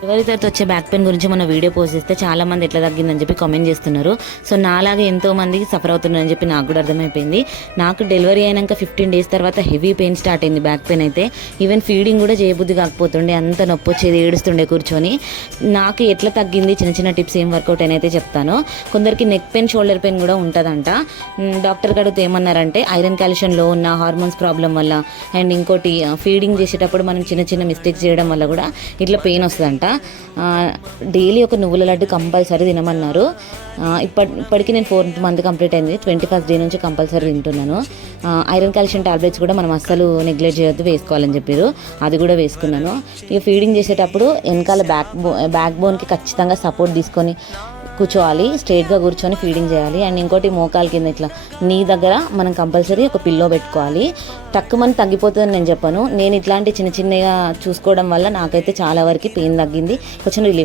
Delivery తర్వాత వచ్చే back pain గురించి మన వీడియో పోస్ట్ చేస్తే చాలా మంది ఎట్లా తగ్గిందని చెప్పి కామెంట్ చేస్తున్నారు. సో నాలాగే ఎంతో మంది సఫర్ అవుతున్నారని చెప్పి నాకు కూడా అర్థమైపోయింది. నాకు డెలివరీ అయినాక 15 days తర్వాత హెవీ పెయిన్ స్టార్ట్ అయింది. బ్యాక్ పెయిన్ అయితే ఈవెన్ ఫీడింగ్ కూడా చేయబుద్ధి కాకపోతుండే, అంత నొప్పి వచ్చేది, ఏడుస్తుండే కూర్చొని. నాకు ఎట్లా తగ్గింది, చిన్న చిన్న టిప్స్ ఏం వర్కౌట్ అయినైతే చెప్తాను. కొందరికి నెక్ పెయిన్, షోల్డర్ పెయిన్ కూడా ఉంటుందంట. డాక్టర్ అడిగితే ఏమన్నారంటే ఐరన్ క్యాల్షియంలో ఉన్న హార్మోన్స్ ప్రాబ్లం వల్ల అండ్ ఇంకోటి ఫీడింగ్ చేసేటప్పుడు మనం చిన్న చిన్న మిస్టేక్స్ చేయడం వల్ల కూడా ఇట్లా పెయిన్ వస్తుందంట. డైలీ ఒక నువ్వుల లడ్డు కంపల్సరీ తినమన్నారు. ఇప్పటికీ నేను 4th month కంప్లీట్ అయింది. 21st day నుంచి కంపల్సరీ తింటున్నాను. ఐరన్ కాల్షియం టాబ్లెట్స్ కూడా మనం అస్సలు నెగ్లెక్ట్ చేయొద్దు, వేసుకోవాలని చెప్పారు. అది కూడా వేసుకున్నాను. ఇక ఫీడింగ్ చేసేటప్పుడు వెనకాల బ్యాక్ బోన్కి ఖచ్చితంగా సపోర్ట్ తీసుకొని కూర్చోవాలి, స్ట్రైట్గా కూర్చొని ఫీడింగ్ చేయాలి. అండ్ ఇంకోటి మోకాలు కింద ఇట్లా నీ దగ్గర మనం కంపల్సరీ ఒక పిల్లో పెట్టుకోవాలి. టక్కుమని తగ్గిపోతుందని నేను చెప్పను. నేను ఇట్లాంటి చిన్న చిన్నగా చూసుకోవడం వల్ల నాకైతే చాలా వరకు పెయిన్ తగ్గింది, కొంచెం రిలీఫ్.